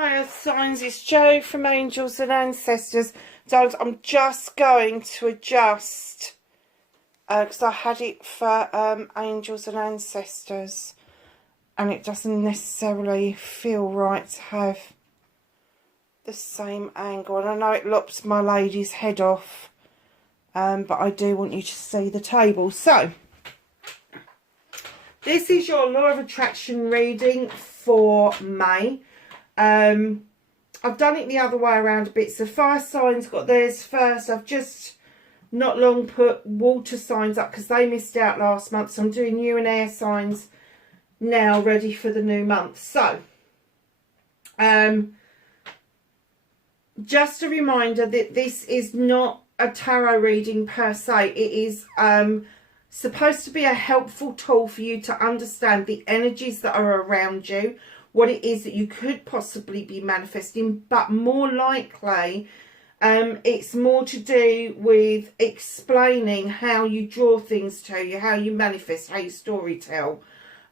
Hi Earth Signs, it's Jo from Angels and Ancestors. Darling, I'm just going to adjust because I had it for Angels and Ancestors and it doesn't necessarily feel right to have the same angle. And I know it lops my lady's head off, but I do want you to see the table. So, this is your Law of Attraction reading for May. I've done it the other way around a bit. So fire signs got theirs first. I've just not long put water signs up because they missed out last month. So I'm doing you and air signs now, ready for the new month. So, just a reminder that this is not a tarot reading per se. It is supposed to be a helpful tool for you to understand the energies that are around you, what it is that you could possibly be manifesting, but more likely it's more to do with explaining how you draw things to you, how you manifest, how you story tell,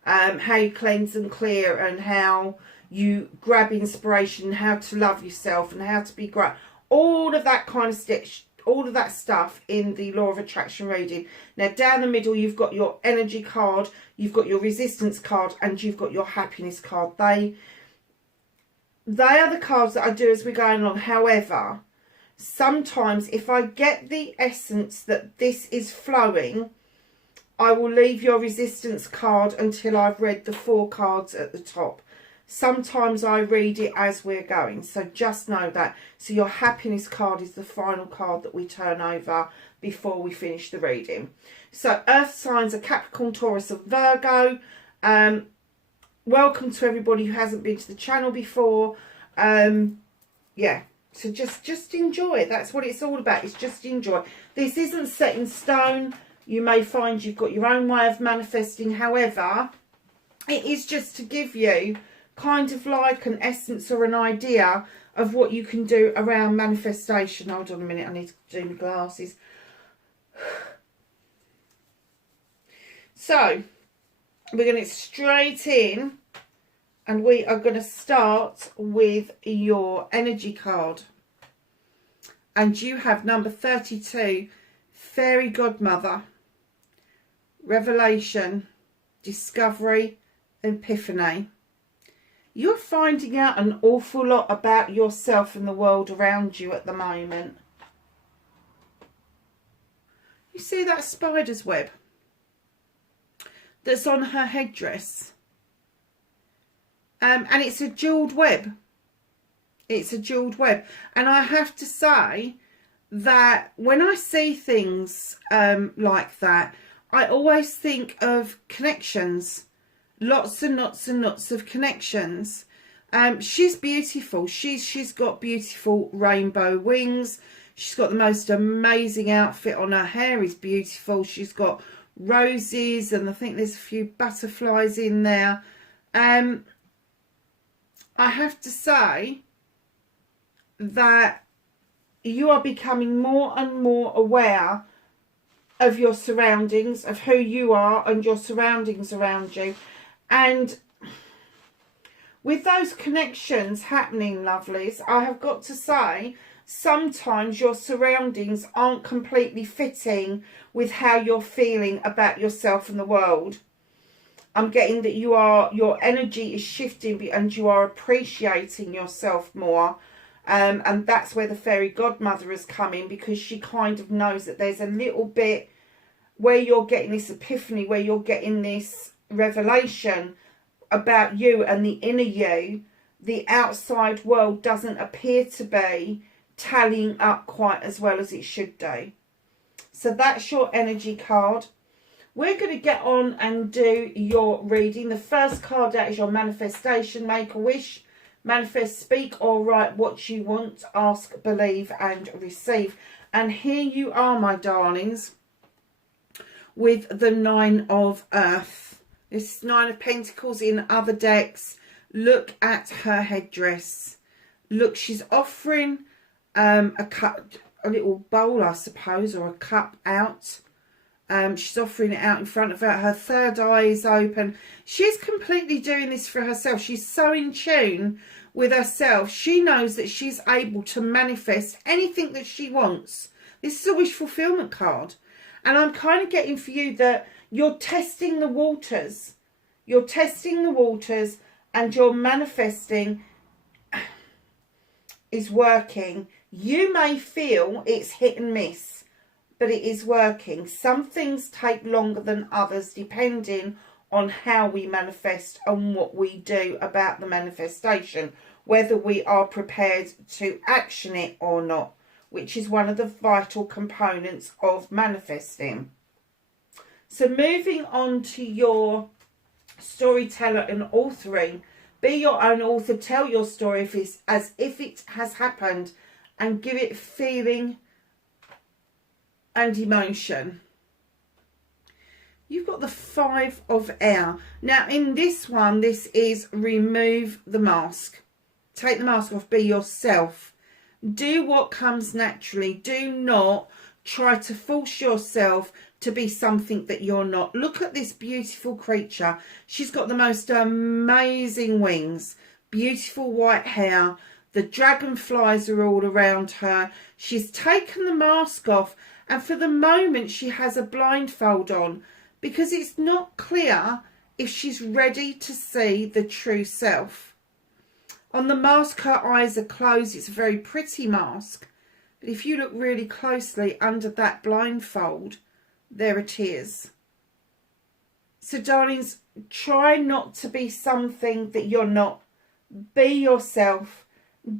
how you cleanse and clear, and how you grab inspiration, how to love yourself and how to be great. All of that kind of stuff. All of that stuff in the Law of Attraction reading. Now down the middle you've got your energy card, you've got your resistance card, and you've got your happiness card. They are the cards that I do as we're going along. However, sometimes if I get the essence that this is flowing, I will leave your resistance card until I've read the 4 cards at the top. Sometimes I read it as we're going, so just know that. So your happiness card is the final card that we turn over before we finish the reading. So earth signs are Capricorn, Taurus and Virgo. Welcome to everybody who hasn't been to the channel before. Yeah, so just enjoy it. That's what it's all about. It's just enjoy. This isn't set in stone. You may find you've got your own way of manifesting. However, it is just to give you kind of like an essence or an idea of what you can do around manifestation. Hold on a minute, I need to do my glasses. So, we're going to get straight in and we are going to start with your energy card. And you have number 32, Fairy Godmother, Revelation, Discovery, Epiphany. You're finding out an awful lot about yourself and the world around you at the moment. You see that spider's web that's on her headdress? And it's a jewelled web. It's a jewelled web. And I have to say that when I see things like that, I always think of connections. Lots and lots and lots of connections. She's beautiful. She's got beautiful rainbow wings. She's got the most amazing outfit on. Her hair is beautiful. She's got roses and I think there's a few butterflies in there. I have to say that you are becoming more and more aware of your surroundings, of who you are and your surroundings around you. And with those connections happening, lovelies, I have got to say, sometimes your surroundings aren't completely fitting with how you're feeling about yourself and the world. I'm getting that your energy is shifting and you are appreciating yourself more. And that's where the Fairy Godmother has come in, because she kind of knows that there's a little bit where you're getting this epiphany, where you're getting this revelation about you and the inner you. The outside world doesn't appear to be tallying up quite as well as it should do. So that's your energy card. We're going to get on and do your reading. The first card out is your manifestation. Make a wish, manifest, speak or write what you want, ask, believe and receive. And here you are, my darlings, with the 9 of Earth. This 9 of Pentacles in other decks. Look at her headdress. Look, she's offering a little bowl, I suppose, or a cup out. She's offering it out in front of her. Her third eye is open. She's completely doing this for herself. She's so in tune with herself. She knows that she's able to manifest anything that she wants. This is a wish fulfillment card. And I'm kind of getting for you that you're testing the waters. You're testing the waters and your manifesting is working. You may feel it's hit and miss, but it is working. Some things take longer than others depending on how we manifest and what we do about the manifestation, whether we are prepared to action it or not, which is one of the vital components of manifesting. So moving on to your storyteller and authoring. Be your own author. Tell your story as if it has happened and give it feeling and emotion. You've got the 5 of Air. Now in this one, this is remove the mask. Take the mask off. Be yourself. Do what comes naturally. Do not try to force yourself to be something that you're not. Look at this beautiful creature. She's got the most amazing wings, beautiful white hair. The dragonflies are all around her. She's taken the mask off, and for the moment she has a blindfold on because it's not clear if she's ready to see the true self. On the mask, her eyes are closed. It's a very pretty mask. But if you look really closely under that blindfold, there it is. So darlings, try not to be something that you're not. Be yourself.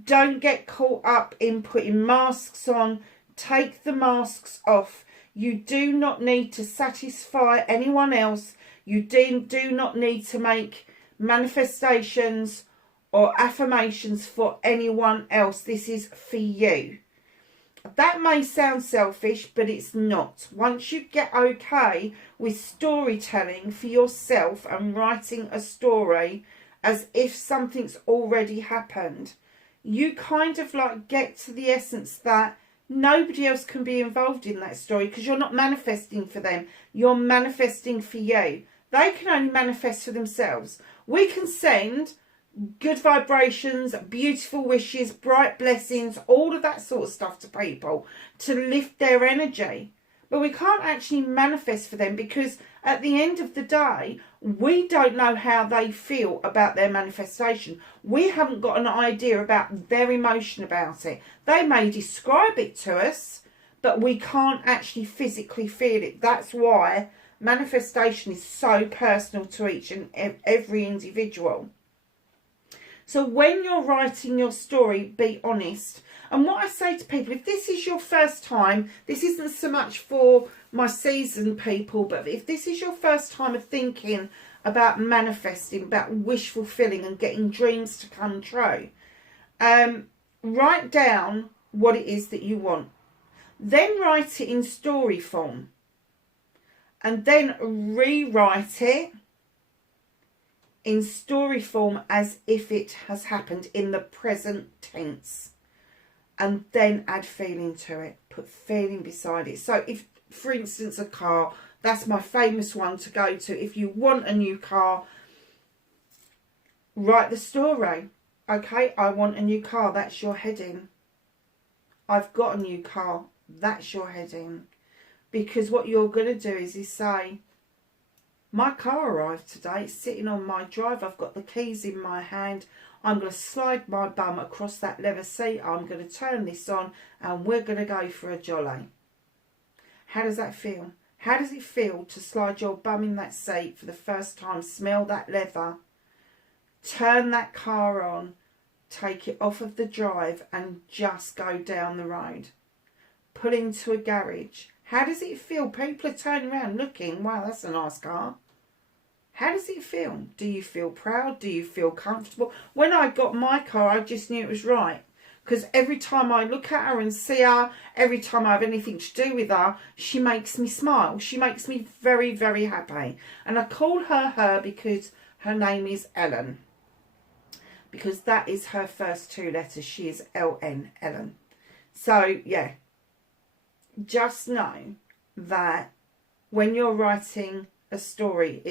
Don't get caught up in putting masks on. Take the masks off. You do not need to satisfy anyone else. You do not need to make manifestations or affirmations for anyone else. This is for you. That may sound selfish, but it's not. Once you get okay with storytelling for yourself and writing a story as if something's already happened, you kind of like get to the essence that nobody else can be involved in that story because you're not manifesting for them. You're manifesting for you. They can only manifest for themselves. We can send good vibrations, beautiful wishes, bright blessings, all of that sort of stuff to people to lift their energy. But we can't actually manifest for them because at the end of the day, we don't know how they feel about their manifestation. We haven't got an idea about their emotion about it. They may describe it to us, but we can't actually physically feel it. That's why manifestation is so personal to each and every individual. So when you're writing your story, be honest. And what I say to people, if this is your first time, this isn't so much for my seasoned people, but if this is your first time of thinking about manifesting, about wish fulfilling and getting dreams to come true, write down what it is that you want. Then write it in story form. And then rewrite it in story form as if it has happened in the present tense, and then add feeling to it. Put feeling beside it. So if, for instance, a car, that's my famous one to go to. If you want a new car, write the story. Okay, I want a new car. That's your heading. I've got a new car. That's your heading. Because what you're going to do is say, my car arrived today, it's sitting on my drive, I've got the keys in my hand, I'm going to slide my bum across that leather seat, I'm going to turn this on and we're going to go for a jolly. How does that feel? How does it feel to slide your bum in that seat for the first time, smell that leather, turn that car on, take it off of the drive and just go down the road? Pull into a garage. How does it feel? People are turning around looking, wow, that's a nice car. How does it feel? Do you feel proud? Do you feel comfortable? When I got my car, I just knew it was right. Because every time I look at her and see her, every time I have anything to do with her, she makes me smile. She makes me very, very happy. And I call her because her name is Ellen. Because that is her first 2 letters. She is L-N, Ellen. So, yeah. Just know that when you're writing a story,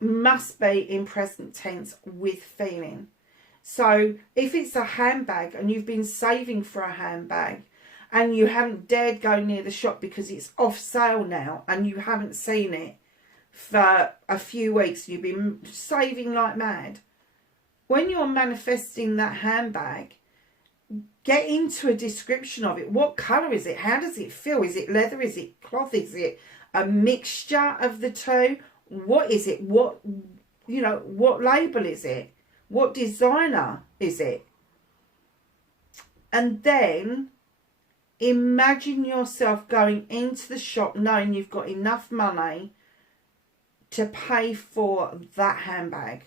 must be in present tense with feeling. So if it's a handbag and you've been saving for a handbag and you haven't dared go near the shop because it's off sale now and you haven't seen it for a few weeks, you've been saving like mad. When you're manifesting that handbag, get into a description of it. What colour is it? How does it feel? Is it leather? Is it cloth? Is it a mixture of the two? What is it? What label is it? What designer is it? And then imagine yourself going into the shop knowing you've got enough money to pay for that handbag.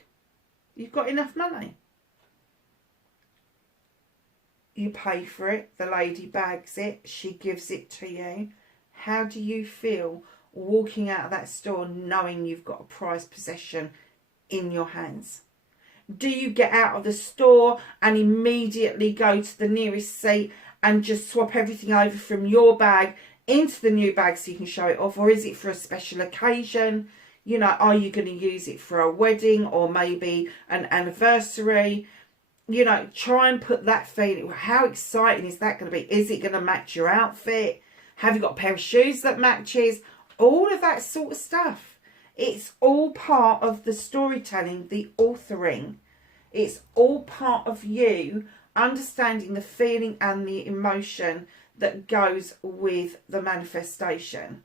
You've got enough money. You pay for it. The lady bags it. She gives it to you. How do you feel walking out of that store knowing you've got a prized possession in your hands? Do you get out of the store and immediately go to the nearest seat and just swap everything over from your bag into the new bag so you can show it off? Or is it for a special occasion? You know, are you going to use it for a wedding or maybe an anniversary? You know, try and put that feeling. How exciting is that going to be? Is it going to match your outfit? Have you got a pair of shoes that matches? All of that sort of stuff. It's all part of the storytelling, the authoring. It's all part of you understanding the feeling and the emotion that goes with the manifestation.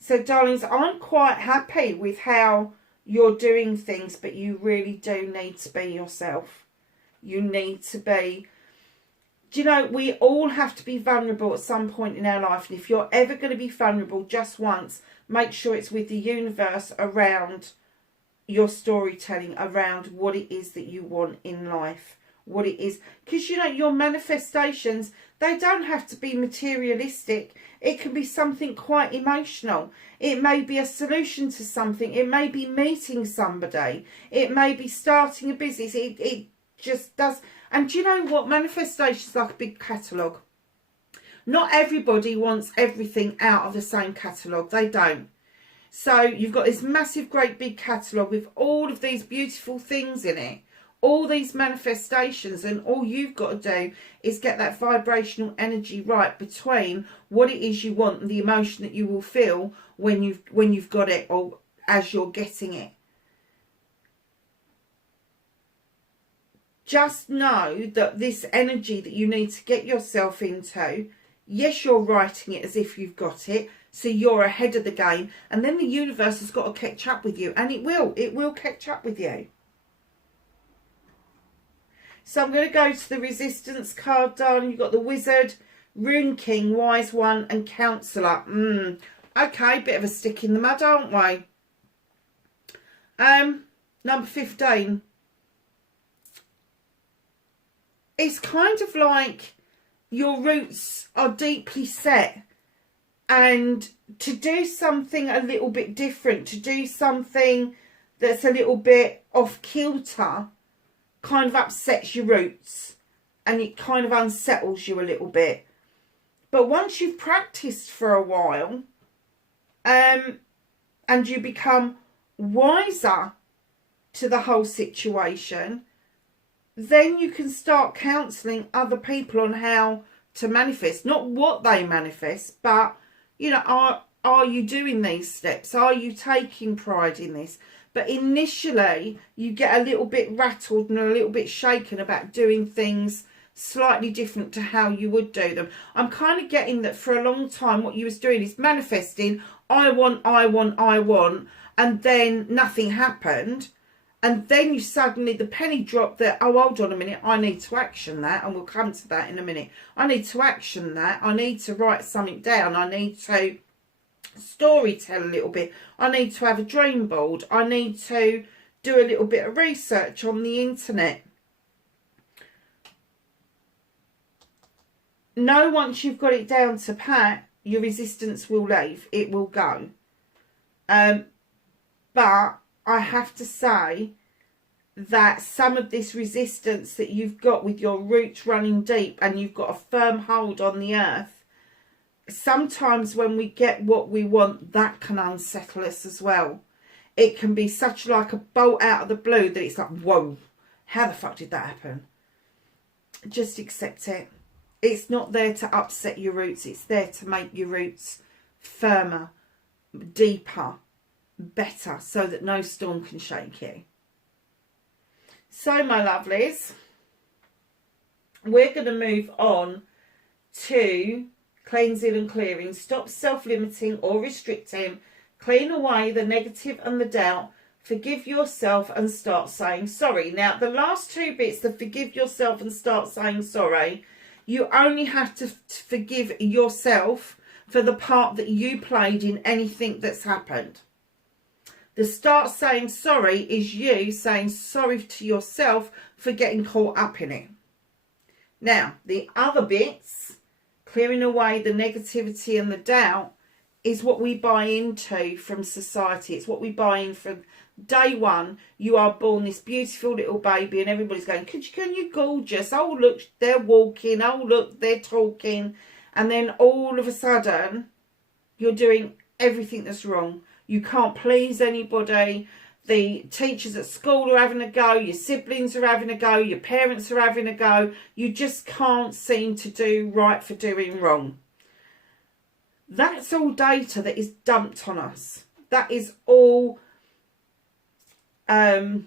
So, darlings, I'm quite happy with how you're doing things, but you really do need to be yourself. You need to be... Do you know, we all have to be vulnerable at some point in our life. And if you're ever going to be vulnerable just once, make sure it's with the universe around your storytelling, around what it is that you want in life. What it is. Because, you know, your manifestations, they don't have to be materialistic. It can be something quite emotional. It may be a solution to something. It may be meeting somebody. It may be starting a business. It just does... And do you know what? Manifestation's like a big catalogue. Not everybody wants everything out of the same catalogue. They don't. So you've got this massive, great big catalogue with all of these beautiful things in it. All these manifestations. And all you've got to do is get that vibrational energy right between what it is you want and the emotion that you will feel when you've got it or as you're getting it. Just know that this energy that you need to get yourself into, yes, you're writing it as if you've got it, so you're ahead of the game, and then the universe has got to catch up with you, and it will catch up with you. So I'm going to go to the Resistance card, darling. You've got the Wizard, Rune King, Wise One, and Counsellor. Okay, bit of a stick in the mud, aren't we? Number 15. It's kind of like your roots are deeply set, and to do something a little bit different, to do something that's a little bit off kilter, kind of upsets your roots and it kind of unsettles you a little bit. But once you've practiced for a while and you become wiser to the whole situation, then you can start counselling other people on how to manifest. Not what they manifest, but, you know, are you doing these steps? Are you taking pride in this? But initially, you get a little bit rattled and a little bit shaken about doing things slightly different to how you would do them. I'm kind of getting that for a long time what you was doing is manifesting, I want, and then nothing happened. And then you suddenly, the penny dropped that, oh, hold on a minute, I need to action that. And we'll come to that in a minute. I need to action that. I need to write something down. I need to story tell a little bit. I need to have a dream board. I need to do a little bit of research on the internet. No, once you've got it down to pat, your resistance will leave. It will go. But I have to say that some of this resistance that you've got with your roots running deep and you've got a firm hold on the earth, sometimes when we get what we want, that can unsettle us as well. It can be such like a bolt out of the blue that it's like, whoa, how the fuck did that happen? Just accept it. It's not there to upset your roots. It's there to make your roots firmer, deeper, better, so that no storm can shake you. So, my lovelies, we're going to move on to cleansing and clearing. Stop self-limiting or restricting. Clean away the negative and the doubt. Forgive yourself and start saying sorry. Now, the last two bits, the forgive yourself and start saying sorry, you only have to forgive yourself for the part that you played in anything that's happened. The start saying sorry is you saying sorry to yourself for getting caught up in it. Now, the other bits, clearing away the negativity and the doubt, is what we buy into from society. It's what we buy in from day one. You are born this beautiful little baby and everybody's going, can you gorgeous? Oh, look, they're walking. Oh, look, they're talking. And then all of a sudden, you're doing everything that's wrong. You can't please anybody. The teachers at school are having a go. Your siblings are having a go. Your parents are having a go. You just can't seem to do right for doing wrong. That's all data that is dumped on us. That is all that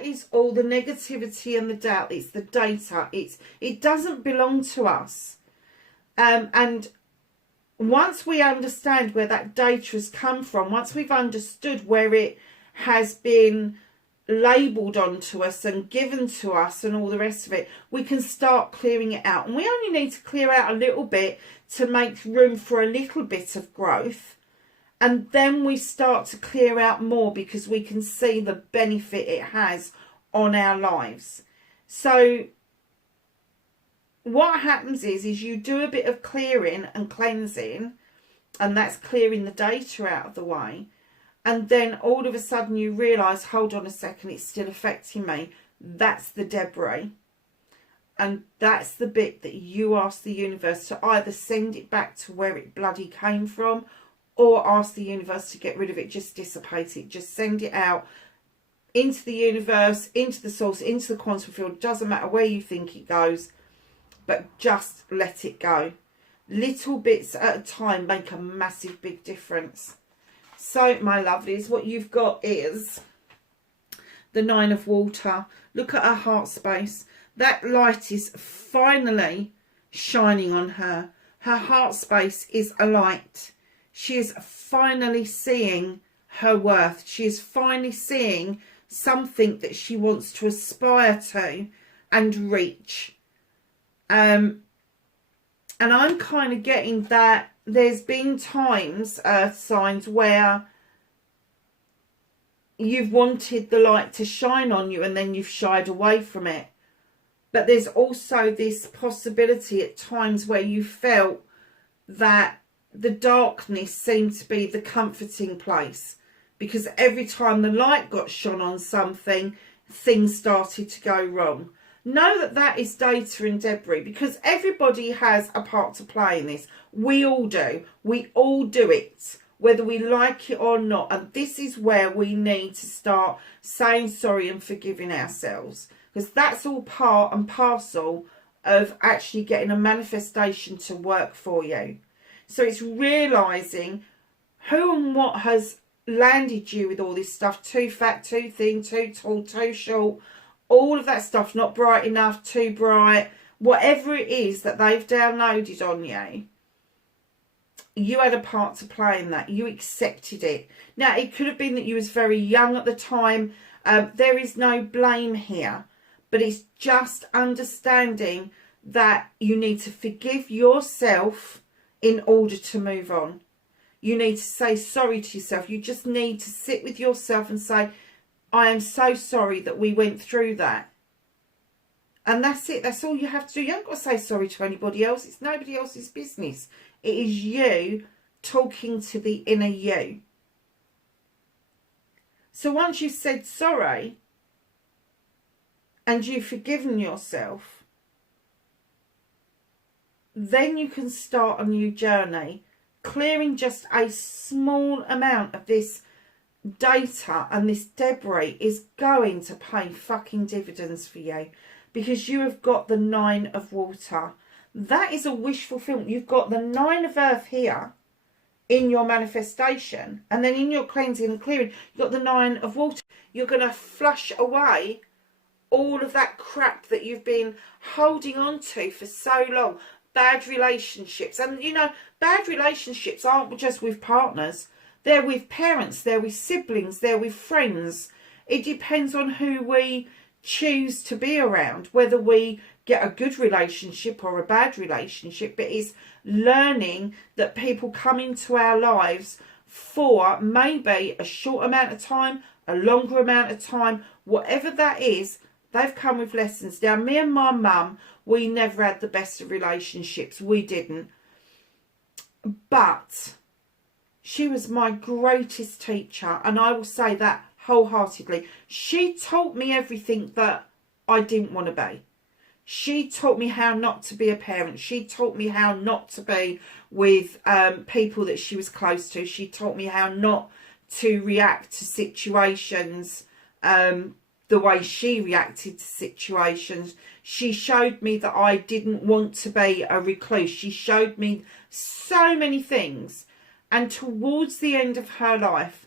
is all the negativity and the doubt. It's the data. It doesn't belong to us. And once we understand where that data has come from, once we've understood where it has been labelled onto us and given to us and all the rest of it, we can start clearing it out. And we only need to clear out a little bit to make room for a little bit of growth. And then we start to clear out more because we can see the benefit it has on our lives. So what happens is you do a bit of clearing and cleansing, and that's clearing the data out of the way. And then all of a sudden you realise, hold on a second, it's still affecting me. That's the debris. And that's the bit that you ask the universe to either send it back to where it bloody came from, or ask the universe to get rid of it, just dissipate it, just send it out into the universe, into the source, into the quantum field. Doesn't matter where you think it goes, but just let it go. Little bits at a time make a massive big difference. So, my lovelies, what you've got is the Nine of Water. Look at her heart space. That light is finally shining on her. Her heart space is a light. She is finally seeing her worth. She is finally seeing something that she wants to aspire to and reach. And I'm kind of getting that there's been times, earth signs, where you've wanted the light to shine on you and then you've shied away from it. But there's also this possibility at times where you felt that the darkness seemed to be the comforting place, because every time the light got shone on something, things started to go wrong. Know that that is data and debris, because everybody has a part to play in this. We all do. We all do it, whether we like it or not. And this is where we need to start saying sorry and forgiving ourselves, because that's all part and parcel of actually getting a manifestation to work for you. So it's realising who and what has landed you with all this stuff. Too fat, too thin, too tall, too short. All of that stuff, not bright enough, too bright. Whatever it is that they've downloaded on you, you had a part to play in that. You accepted it. Now, it could have been that you was very young at the time. There is no blame here. But it's just understanding that you need to forgive yourself in order to move on. You need to say sorry to yourself. You just need to sit with yourself and say, I am so sorry that we went through that. And that's it. That's all you have to do. You haven't got to say sorry to anybody else. It's nobody else's business. It is you talking to the inner you. So once you've said sorry and you've forgiven yourself, then you can start a new journey. Clearing just a small amount of this data and this debris is going to pay fucking dividends for you, because you have got the 9 of water. That is a wish fulfillment. You've got the 9 of earth here in your manifestation, and then in your cleansing and clearing, you've got the 9 of water. You're going to flush away all of that crap that you've been holding on to for so long. Bad relationships. And, you know, bad relationships aren't just with partners. They're with parents, they're with siblings, they're with friends. It depends on who we choose to be around, whether we get a good relationship or a bad relationship. But it's learning that people come into our lives for maybe a short amount of time, a longer amount of time, whatever that is, they've come with lessons. Now, me and my mum, we never had the best of relationships. We didn't. But she was my greatest teacher, and I will say that wholeheartedly. She taught me everything that I didn't want to be. She taught me how not to be a parent. She taught me how not to be with people that she was close to. She taught me how not to react to situations the way she reacted to situations. She showed me that I didn't want to be a recluse. She showed me so many things. And towards the end of her life,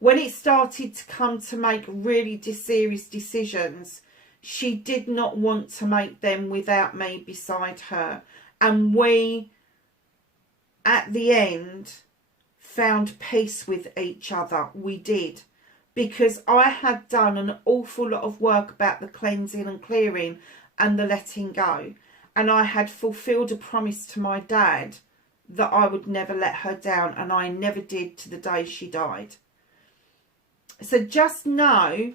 when it started to come to make really serious decisions, she did not want to make them without me beside her. And we, at the end, found peace with each other. We did. Because I had done an awful lot of work about the cleansing and clearing and the letting go. And I had fulfilled a promise to my dad that I would never let her down, and I never did to the day she died. So just know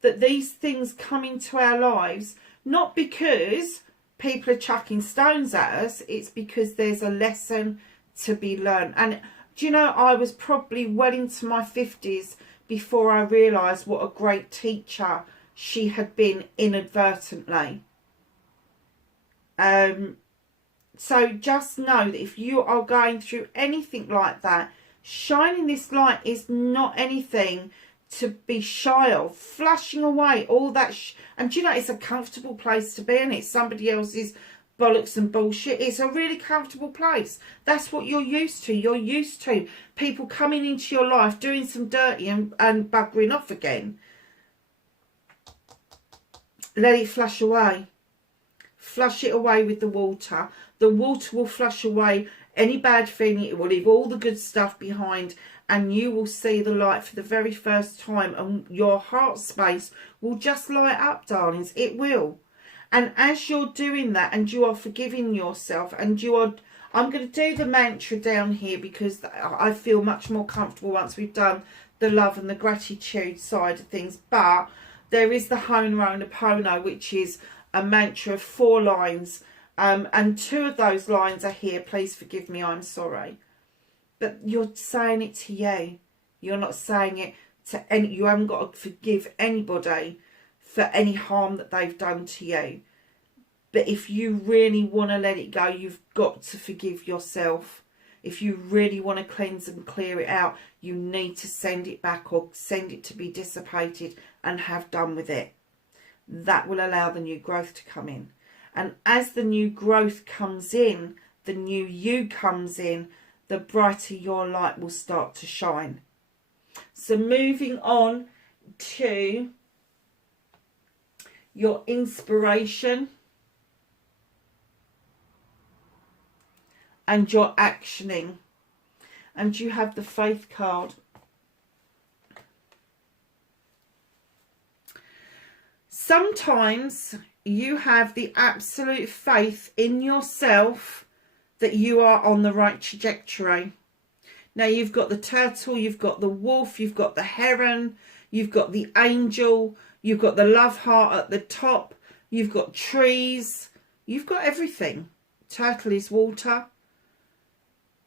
that these things come into our lives, not because people are chucking stones at us, it's because there's a lesson to be learned. And do you know, I was probably well into my 50s before I realised what a great teacher she had been inadvertently. So just know that if you are going through anything like that, shining this light is not anything to be shy of. Flushing away all that. And do you know, it's a comfortable place to be in. It's somebody else's bollocks and bullshit. It's a really comfortable place. That's what you're used to. You're used to people coming into your life, doing some dirty and buggering off again. Let it flush away. Flush it away with the water. The water will flush away any bad feeling. It will leave all the good stuff behind, and you will see the light for the very first time, and your heart space will just light up, darlings. It will. And as you're doing that, and you are forgiving yourself, and you are, I'm going to do the mantra down here because I feel much more comfortable once we've done the love and the gratitude side of things. But there is the Ho'oponopono, which is a mantra of 4 lines. And 2 of those lines are here. Please forgive me, I'm sorry. But you're saying it to you. You're not saying it to any, you haven't got to forgive anybody for any harm that they've done to you. But if you really want to let it go, you've got to forgive yourself. If you really want to cleanse and clear it out, you need to send it back or send it to be dissipated and have done with it. That will allow the new growth to come in. And as the new growth comes in, the new you comes in, the brighter your light will start to shine. So moving on to your inspiration and your actioning. And you have the Faith card. Sometimes you have the absolute faith in yourself that you are on the right trajectory. Now you've got the turtle, you've got the wolf, you've got the heron, you've got the angel, you've got the love heart at the top, you've got trees, you've got everything. Turtle is water,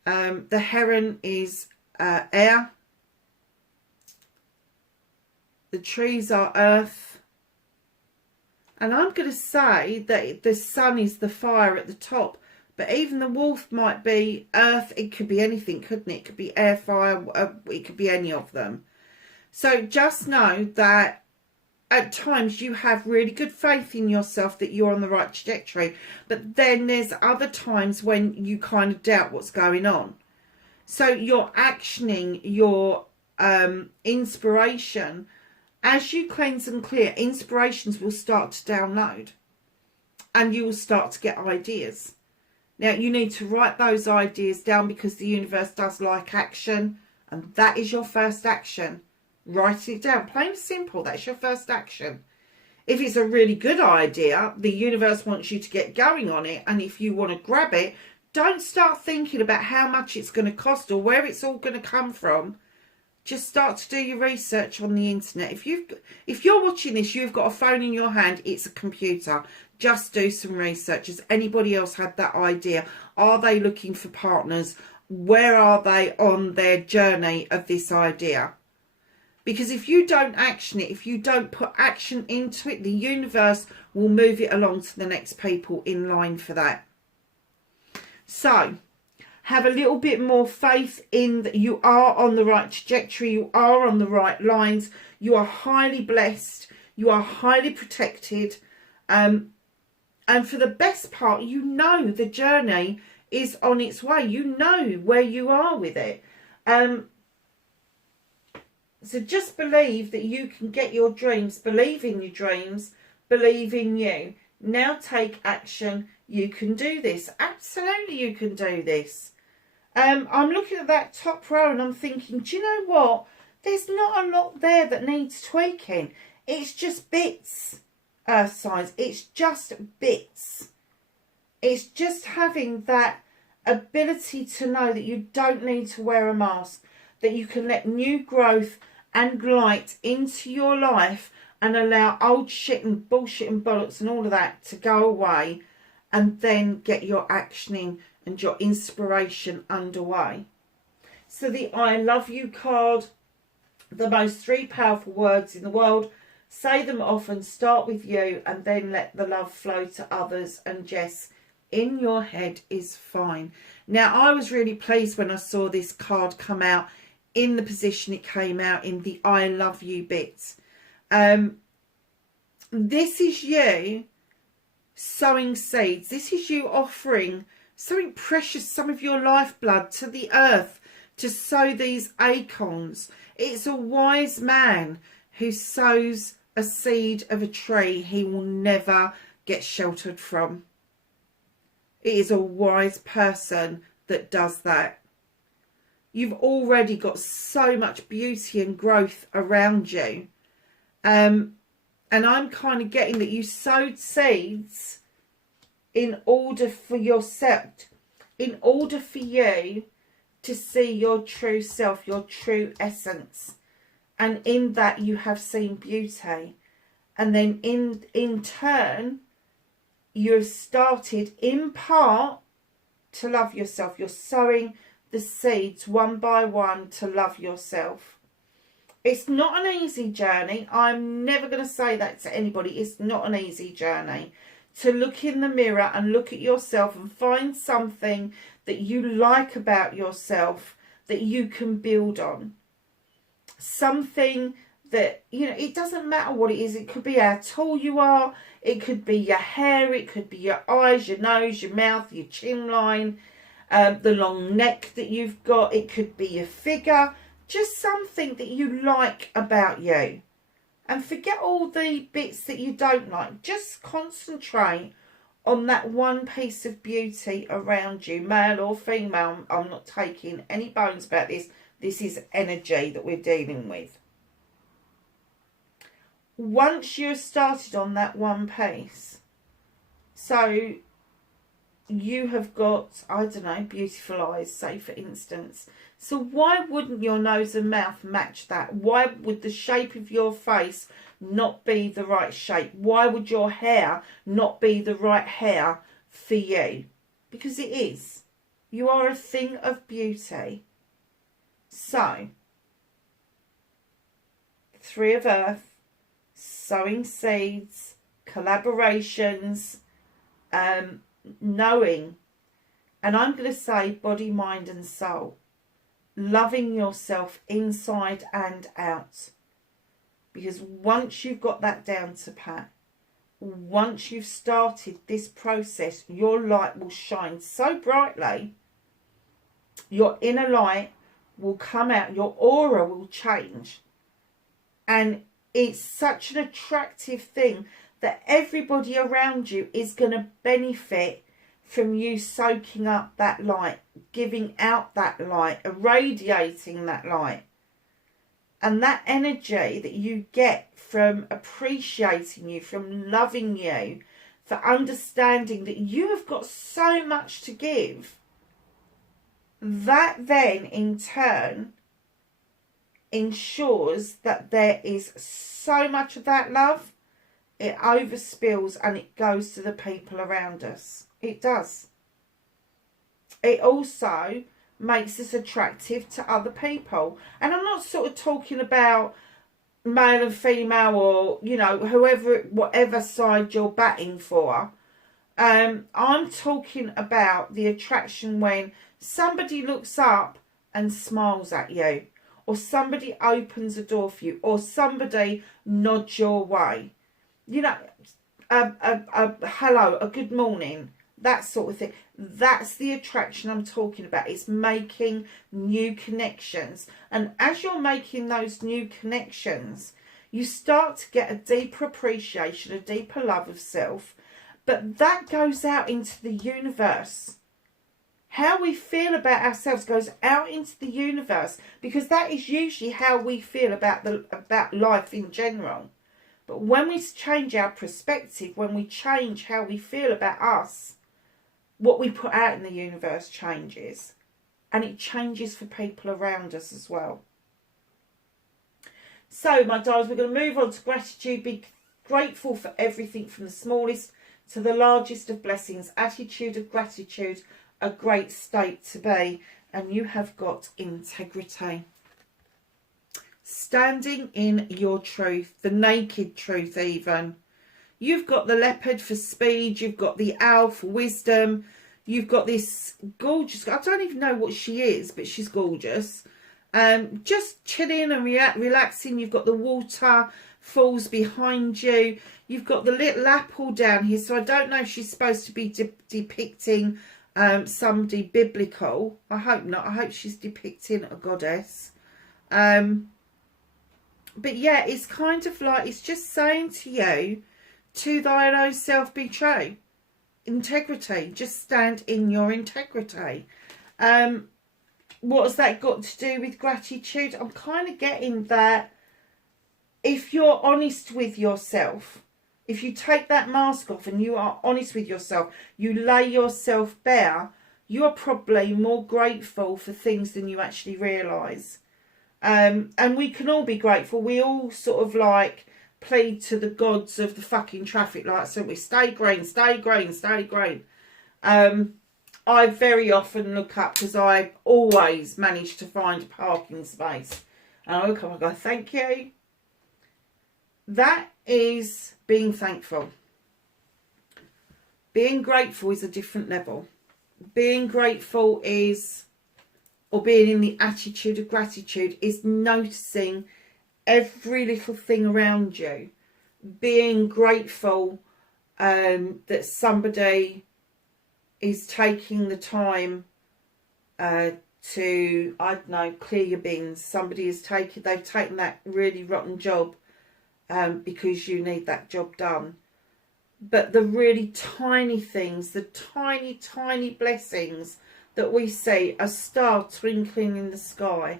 the heron is air, the trees are earth, And I'm going to say that the sun is the fire at the top, but even the wolf might be earth. It could be anything, couldn't it? It could be air, fire, it could be any of them. So just know that at times you have really good faith in yourself that you're on the right trajectory, but then there's other times when you kind of doubt what's going on. So you're actioning your inspiration. As you cleanse and clear, inspirations will start to download and you will start to get ideas. Now, you need to write those ideas down because the universe does like action, and that is your first action. Writing it down, plain and simple, that's your first action. If it's a really good idea, the universe wants you to get going on it, and if you want to grab it, don't start thinking about how much it's going to cost or where it's all going to come from. Just start to do your research on the internet. If you're watching this, you've got a phone in your hand, it's a computer. Just do some research. Has anybody else had that idea? Are they looking for partners? Where are they on their journey of this idea? Because if you don't action it, if you don't put action into it, the universe will move it along to the next people in line for that. So, have a little bit more faith in that you are on the right trajectory, you are on the right lines, you are highly blessed, you are highly protected, and for the best part, you know the journey is on its way. You know where you are with it. So just believe that you can get your dreams, believe in your dreams, believe in you. Now take action. You can do this. Absolutely you can do this. I'm looking at that top row and I'm thinking, do you know what? There's not a lot there that needs tweaking. It's just bits, earth signs. It's just bits. It's just having that ability to know that you don't need to wear a mask, that you can let new growth and light into your life and allow old shit and bullshit and bollocks and all of that to go away, and then get your actioning and your inspiration underway. So the I love you card, the most 3 powerful words in the world. Say them often, start with you, and then let the love flow to others. And Jess, in your head is fine. Now, I was really pleased when I saw this card come out in the position it came out in, the I love you bit. This is you sowing seeds. This is you offering something precious, some of your lifeblood to the earth to sow these acorns. It's a wise man who sows a seed of a tree he will never get sheltered from. It is a wise person that does that. You've already got so much beauty and growth around you. And I'm kind of getting that you sowed seeds in order for yourself, in order for you to see your true self, your true essence. And in that you have seen beauty. And then in turn, you've started in part to love yourself. You're sowing the seeds one by one to love yourself. It's not an easy journey. I'm never going to say that to anybody. It's not an easy journey. To look in the mirror and look at yourself and find something that you like about yourself that you can build on. Something that, you know, it doesn't matter what it is. It could be how tall you are. It could be your hair. It could be your eyes, your nose, your mouth, your chin line, the long neck that you've got. It could be your figure. Just something that you like about you. And forget all the bits that you don't like. Just concentrate on that one piece of beauty around you, male or female. I'm not taking any bones about this. This is energy that we're dealing with. Once you're started on that one piece, so you have got, I don't know, beautiful eyes, say for instance. So why wouldn't your nose and mouth match that? Why would the shape of your face not be the right shape? Why would your hair not be the right hair for you? Because it is. You are a thing of beauty. So, 3 of Earth, sowing seeds, collaborations, knowing, and I'm going to say body, mind and soul, loving yourself inside and out. Because once you've got that down to pat, once you've started this process, your light will shine so brightly, your inner light will come out, your aura will change. And it's such an attractive thing that everybody around you is going to benefit from you soaking up that light, giving out that light, irradiating that light. And that energy that you get from appreciating you, from loving you, for understanding that you have got so much to give, that then in turn ensures that there is so much of that love, it overspills and it goes to the people around us. It does. It also makes us attractive to other people. And I'm not sort of talking about male and female, or, you know, whoever, whatever side you're batting for. I'm talking about the attraction when somebody looks up and smiles at you, or somebody opens a door for you, or somebody nods your way. You know, a hello, a good morning, that sort of thing. That's the attraction I'm talking about. It's making new connections. And as you're making those new connections, you start to get a deeper appreciation, a deeper love of self. But that goes out into the universe. How we feel about ourselves goes out into the universe, because that is usually how we feel about life in general. But when we change our perspective, when we change how we feel about us, what we put out in the universe changes. And it changes for people around us as well. So, my darlings, we're going to move on to gratitude. Be grateful for everything, from the smallest to the largest of blessings. Attitude of gratitude, a great state to be. And you have got integrity. Standing in your truth, the naked truth even. You've got the leopard for speed, you've got the owl for wisdom, you've got this gorgeous, I don't even know what she is, but she's gorgeous. Just chilling and relaxing. You've got the waterfalls behind you. You've got the little apple down here, so I don't know if she's supposed to be depicting somebody biblical. I hope not. I hope she's depicting a goddess. But yeah, it's kind of like, it's just saying to you, to thine own self be true. Integrity. Just stand in your integrity. What has that got to do with gratitude? I'm kind of getting that if you're honest with yourself, if you take that mask off and you are honest with yourself, you lay yourself bare, you're probably more grateful for things than you actually realise. And we can all be grateful. We all sort of like plead to the gods of the fucking traffic lights, so we stay green, stay green, stay green. I very often look up, because I always manage to find a parking space, and I look up and go, thank you. That is being thankful. Being grateful is a different level. Being grateful is, or being in the attitude of gratitude, is noticing every little thing around you. Being grateful that somebody is taking the time to, I don't know, clear your bins. Somebody is they've taken that really rotten job because you need that job done. But the really tiny things, the tiny, tiny blessings that we see, a star twinkling in the sky,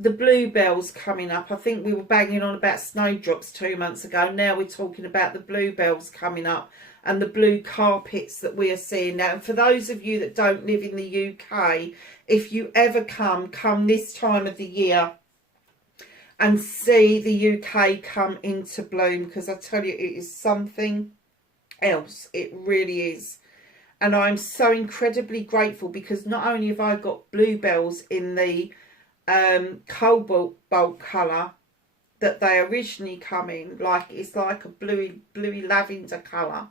the bluebells coming up. I think we were banging on about snowdrops 2 months ago. Now we're talking about the bluebells coming up and the blue carpets that we are seeing now. And for those of you that don't live in the UK, if you ever come this time of the year and see the UK come into bloom, because I tell you, it is something else. It really is. And I'm so incredibly grateful, because not only have I got bluebells in the cobalt colour, that they originally come in, like it's like a bluey lavender colour.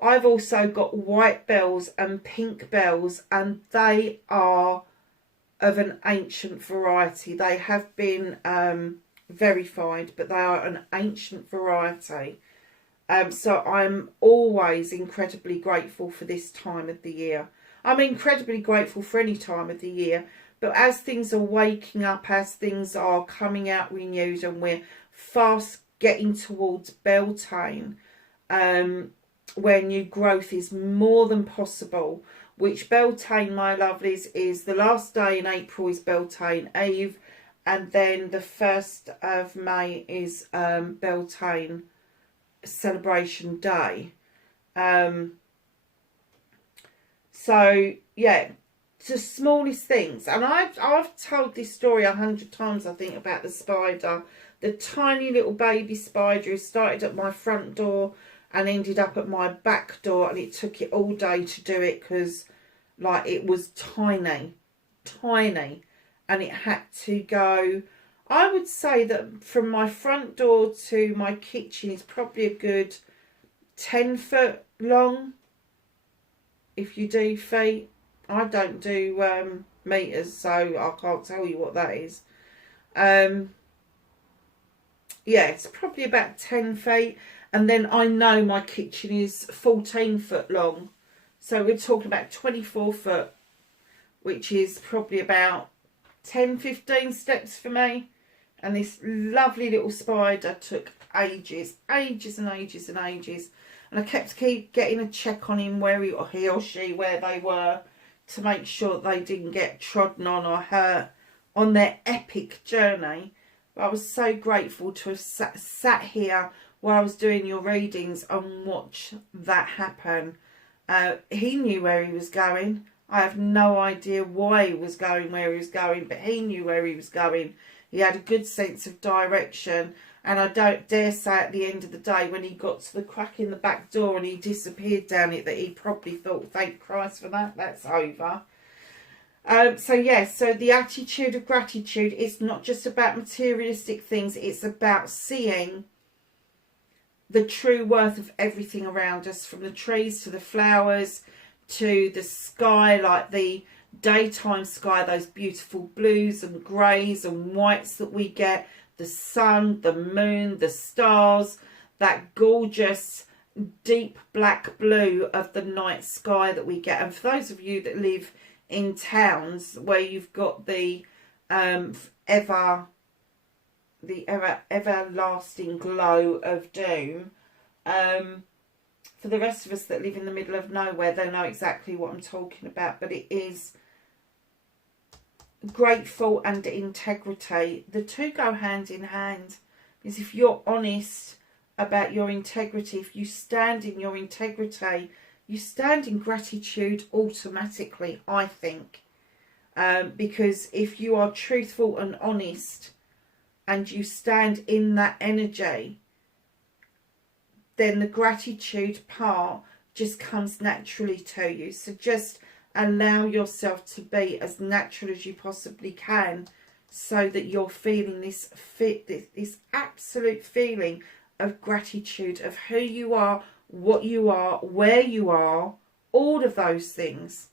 I've also got white bells and pink bells, and they are of an ancient variety. They have been verified, but they are an ancient variety. So I'm always incredibly grateful for this time of the year. I'm incredibly grateful for any time of the year, but as things are waking up, as things are coming out renewed, and we're fast getting towards Beltane, where new growth is more than possible, which Beltane, my lovelies, is the last day in April is Beltane Eve, and then the 1st of May is Beltane Celebration Day. So yeah, the smallest things, and I've told this story 100 times, I think, about the spider, the tiny little baby spider who started at my front door and ended up at my back door, and it took it all day to do it because, like, it was tiny, and it had to go. I would say that from my front door to my kitchen is probably a good 10 foot long. If you do feet, I don't do meters, so I can't tell you what that is. Yeah, it's probably about 10 feet. And then I know my kitchen is 14 foot long. So we're talking about 24 foot, which is probably about 10, 15 steps for me. And this lovely little spider took ages and ages and ages. And I keep getting a check on him, where he or she, where they were, to make sure they didn't get trodden on or hurt on their epic journey. But I was so grateful to have sat here while I was doing your readings and watch that happen. He knew where he was going. I have no idea why he was going where he was going, but he knew where he was going. He had a good sense of direction. And I don't dare say at the end of the day, when he got to the crack in the back door and he disappeared down it, that he probably thought, thank Christ for that, that's over. So yes, so the attitude of gratitude is not just about materialistic things, it's about seeing the true worth of everything around us, from the trees to the flowers to the sky, like the daytime sky, those beautiful blues and greys and whites that we get, the sun, the moon, the stars, that gorgeous deep black blue of the night sky that we get. And for those of you that live in towns where you've got the everlasting glow of doom, for the rest of us that live in the middle of nowhere, they know exactly what I'm talking about. But it is grateful and integrity. The two go hand in hand. Because if you're honest about your integrity, if you stand in your integrity, you stand in gratitude automatically, I think. Because if you are truthful and honest and you stand in that energy, then the gratitude part just comes naturally to you. So just allow yourself to be as natural as you possibly can, so that you're feeling this absolute feeling of gratitude of who you are, what you are, where you are, all of those things.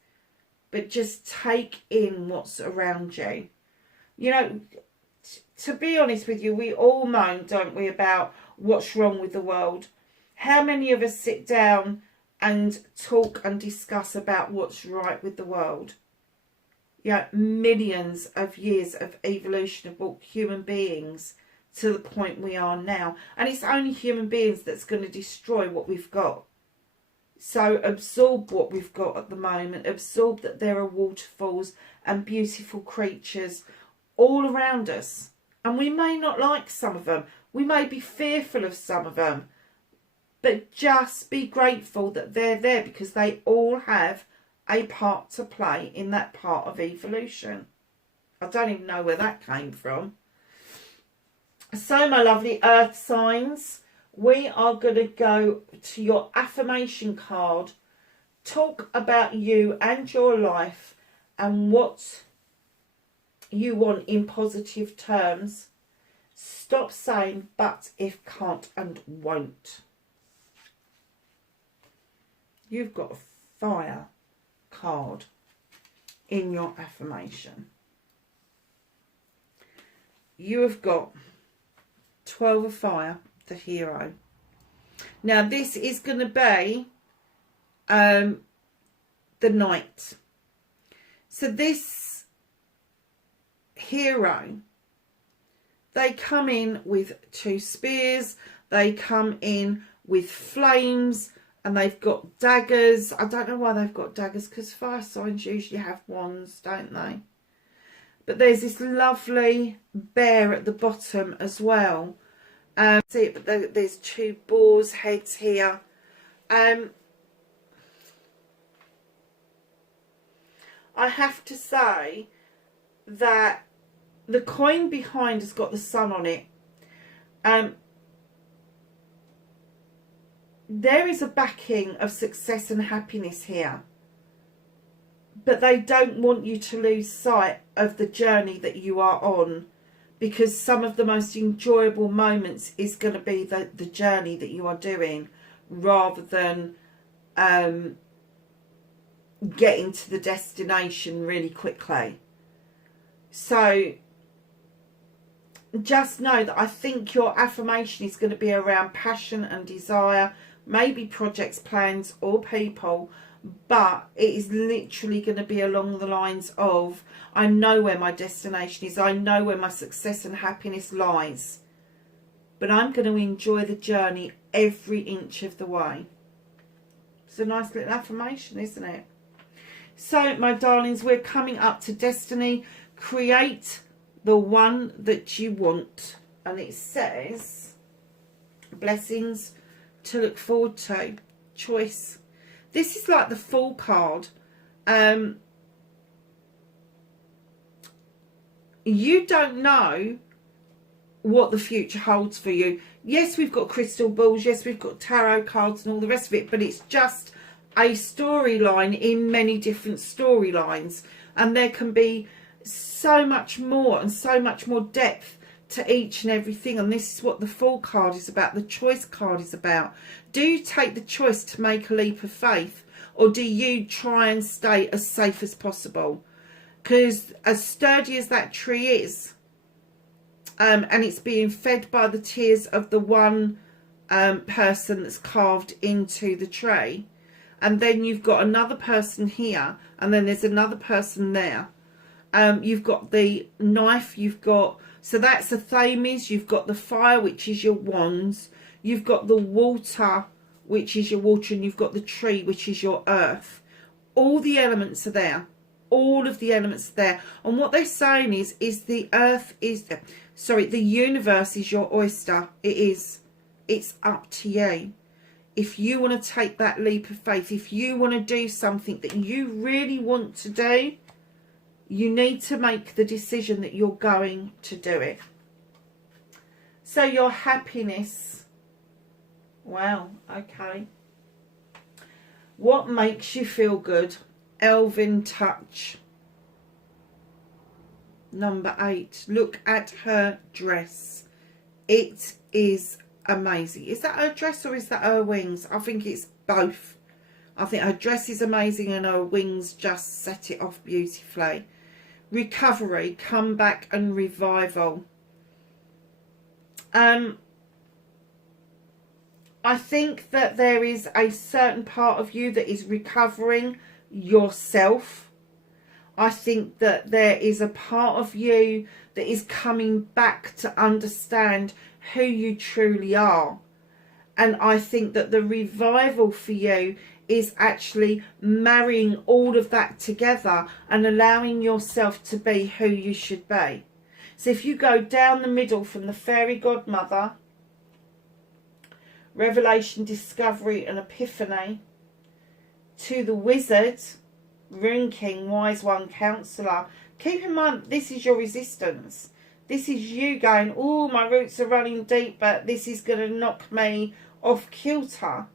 But just take in what's around you. You know, to be honest with you, we all moan, don't we, about what's wrong with the world. How many of us sit down and talk and discuss about what's right with the world? Yeah, millions of years of evolution have brought human beings to the point we are now. And it's only human beings that's going to destroy what we've got. So absorb what we've got at the moment. Absorb that there are waterfalls and beautiful creatures all around us. And we may not like some of them. We may be fearful of some of them. But just be grateful that they're there, because they all have a part to play in that part of evolution. I don't even know where that came from. So, my lovely earth signs, we are going to go to your affirmation card. Talk about you and your life and what you want in positive terms. Stop saying but, if, can't and won't. You've got a fire card in your affirmation. You have got 12 of fire, the hero. Now this is going to be the knight. So this hero, they come in with 2 spears, they come in with flames, and they've got daggers. I don't know why they've got daggers, because fire signs usually have wands, don't they? But there's this lovely bear at the bottom as well. See, but there's 2 boars' heads here. I have to say that the coin behind has got the sun on it. There is a backing of success and happiness here. But they don't want you to lose sight of the journey that you are on, because some of the most enjoyable moments is going to be the journey that you are doing, rather than getting to the destination really quickly. So just know that I think your affirmation is going to be around passion and desire, maybe projects, plans or people, but it is literally going to be along the lines of, I know where my destination is, I know where my success and happiness lies, but I'm going to enjoy the journey every inch of the way. It's a nice little affirmation, isn't it? So my darlings, we're coming up to destiny. Create the one that you want, and it says blessings to look forward to, choice. This is like the Fool card. You don't know what the future holds for you. Yes, we've got crystal balls, yes, we've got tarot cards and all the rest of it, but it's just a storyline in many different storylines, and there can be so much more and so much more depth to each and everything. And this is what the Fool card is about, the choice card is about. Do you take the choice to make a leap of faith, or do you try and stay as safe as possible? Because as sturdy as that tree is, and it's being fed by the tears of the one person that's carved into the tree, and then you've got another person here, and then there's another person there. You've got the knife, you've got, so that's the Thames, you've got the fire, which is your wands, you've got the water, which is your water, and you've got the tree, which is your earth. All the elements are there. All of the elements are there. And what they're saying is the earth is, sorry, the universe is your oyster. It is. It's up to you. If you want to take that leap of faith, if you want to do something that you really want to do, you need to make the decision that you're going to do it. So your happiness, wow, okay. What makes you feel good? Elven touch. Number 8. Look at her dress. It is amazing. Is that her dress or is that her wings? I think it's both. I think her dress is amazing and her wings just set it off beautifully. Recovery, comeback and revival. I think that there is a certain part of you that is recovering yourself. I think that there is a part of you that is coming back to understand who you truly are. And I think that the revival for you is actually marrying all of that together and allowing yourself to be who you should be. So if you go down the middle from the fairy godmother, revelation, discovery and epiphany, to the wizard, rune king, wise one, counselor, keep in mind this is your resistance. This is you going, oh, my roots are running deep, but this is going to knock me off kilter.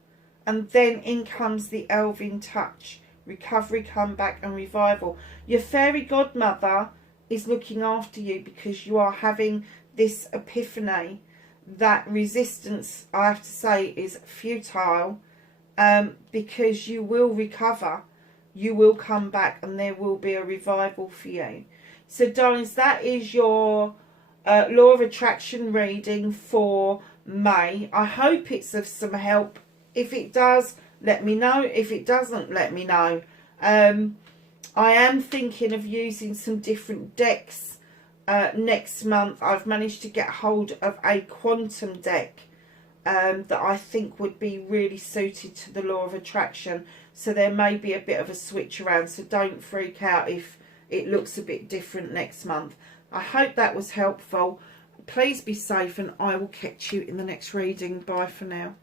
And then in comes the elven touch, recovery, comeback and revival. Your fairy godmother is looking after you because you are having this epiphany that resistance, I have to say, is futile, because you will recover, you will come back, and there will be a revival for you. So darlings, that is your law of attraction reading for May. I hope it's of some help. If it does, let me know. If it doesn't, let me know. I am thinking of using some different decks next month. I've managed to get hold of a quantum deck that I think would be really suited to the law of attraction. So there may be a bit of a switch around. So don't freak out if it looks a bit different next month. I hope that was helpful. Please be safe, and I will catch you in the next reading. Bye for now.